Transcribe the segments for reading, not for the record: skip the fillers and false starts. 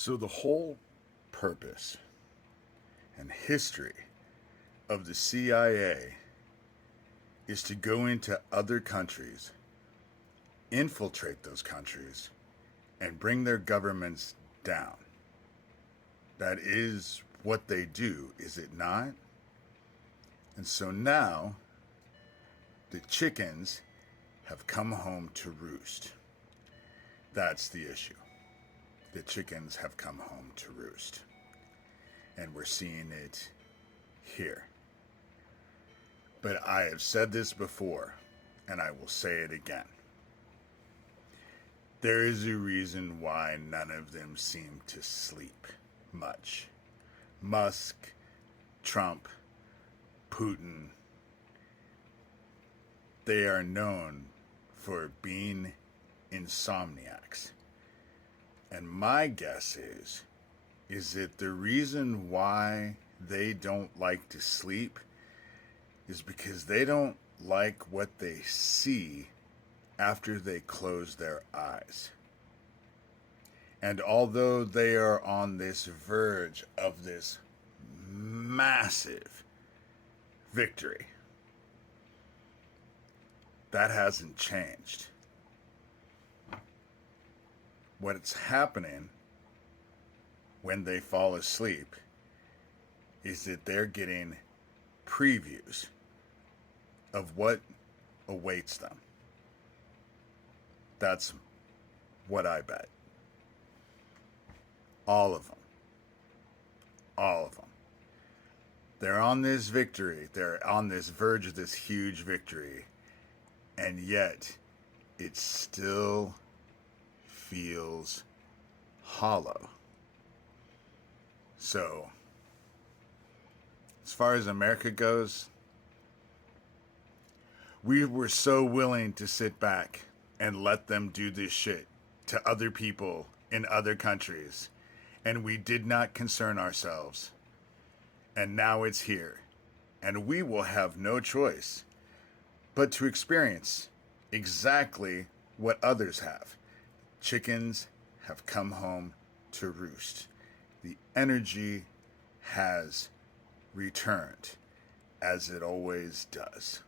So, the whole purpose and history of the CIA is to go into other countries, infiltrate those countries, and bring their governments down. That is what they do, is it not? And so now the chickens have come home to roost. That's the issue. The chickens have come home to roost. And we're seeing it here. But I have said this before, and I will say it again. There is a reason why none of them seem to sleep much. Musk, Trump, Putin, they are known for being insomniacs. And my guess is that the reason why they don't like to sleep is because they don't like what they see after they close their eyes. And although they are on this verge of this massive victory, that hasn't changed. What's happening when they fall asleep is that they're getting previews of what awaits them. That's what I bet. All of them. All of them. They're on this victory. They're on this verge of this huge victory. And yet, it still feels hollow. So, as far as America goes, we were so willing to sit back and let them do this shit to other people in other countries, and we did not concern ourselves. And now it's here, and we will have no choice but to experience exactly what others have. Chickens have come home to roost. The energy has returned, as it always does.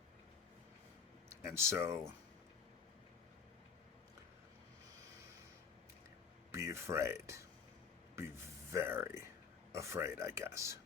And so, be afraid. Be very afraid, I guess.